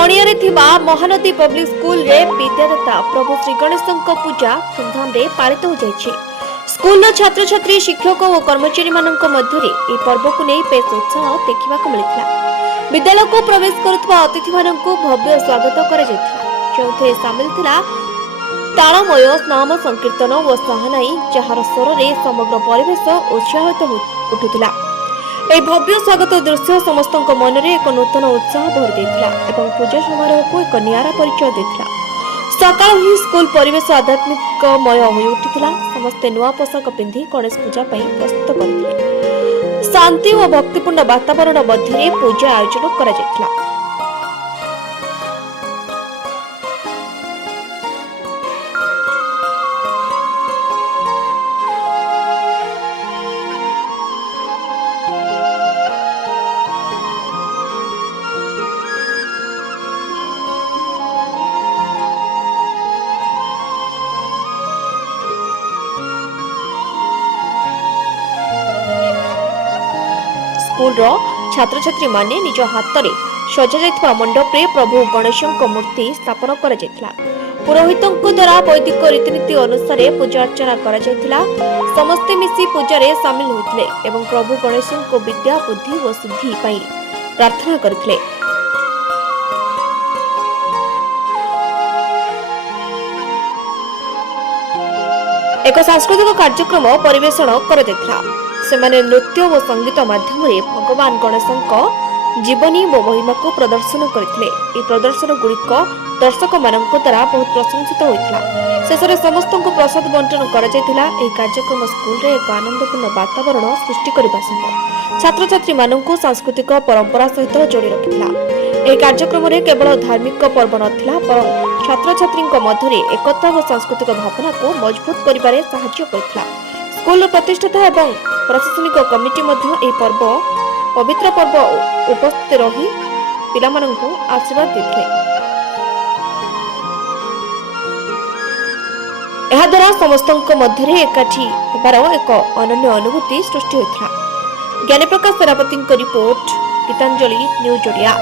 गणिया Mahanadi public school रे विद्यादाता प्रभु श्री गणेश पूजा धूमधाम रे पालित हो जायछि। स्कूल छात्र छात्री शिक्षक और कर्मचारी मानक मध्य ए पर्व को नहीं बेस उत्साह देखा मिलता। विद्यालय को प्रवेश करुवा अतिथि मानक भव्य स्वागत कर सामिल थिला तालमय नाम संकीर्तन और साहनाई जार स्वर रे समग्र परिवेश उत्साहित उठुला। এই ভব্য স্বাগত দৃশ্য সমস্ত মନରେ এক নূতন উৎসাহ ভরি ଦେଇଥିଲା এবং ପୂଜା ସମାରୋହକୁ ଏକ ନିଆରା ପରିଚୟ ଦେଇଥିଲା। ସକାଳୁ ହିଁ ସ୍କୁଲ ପରିବେଶ ଆଧ୍ୟାତ୍ମିକମୟ ହୋଇ ଉଠିଥିଲା। ସମସ୍ତେ ନୂଆ ପୋଷାକ ପିନ୍ଧି ଗଣେଶ ପୂଜା ପାଇଁ ପ୍ରସ୍ତୁତ କରିଥିଲେ। ଶାନ୍ତି ଓ ଭକ୍ତିପୂର୍ଣ୍ଣ ବାତାବରଣ ମଧ୍ୟରେ ପୂଜା ଆୟୋଜନ କରାଯାଇଥିଲା। स्कूल छात्र छात्री माने निज हाथ में सजा जाइथिबा मंडप रे प्रभु गणेश मूर्ति स्थापन करा जायथिला। पुरोहितों द्वारा वैदिक रीतिनीति अनुसार पूजा अर्चना करा जायथिला। समस्ते मिसी पूजा रे शामिल होइथिले एवं प्रभु गणेश को विद्या बुद्धि और सिद्धि पई प्रार्थना करथिले। एक सांस्कृतिक कार्यक्रम परिवेषण करा जायथिला। सेमाने नृत्य और संगीत माध्यम भगवान गणेश जीवनी और महिमा को प्रदर्शन करथिले। ए प्रदर्शन गुड़िक दर्शक मानक द्वारा बहुत प्रशंसित होइथिला। शेष में समस्त को प्रसाद बंटन करा जायथिला। ए कार्यक्रम स्कूल रे एक आनंदपूर्ण वातावरण सृष्टि करबा सह छात्र छात्री मानक सांस्कृतिक परंपरा सहित जोड़ी रखिथिला। ए कार्यक्रम रे केवल धार्मिक पर्व नथिला पर छात्र छात्री मध्य एकता और सांस्कृतिक भावना को मजबूत करिबारे सहायता करथिला। स्कूल प्रतिष्ठाता एवं प्रशासनिक कमिटी पर्व पवित्र पर्व उपस्थित रही पिलामानंकु आशीर्वाद देथिले। एहा द्वारा समस्तक मध्य एकाठी हेबार एक अनन्य अनुभूति सृष्टि होइथिला। ज्ञानी प्रकाश सेनापति रिपोर्ट गीतांजलि न्यूज ओडिया।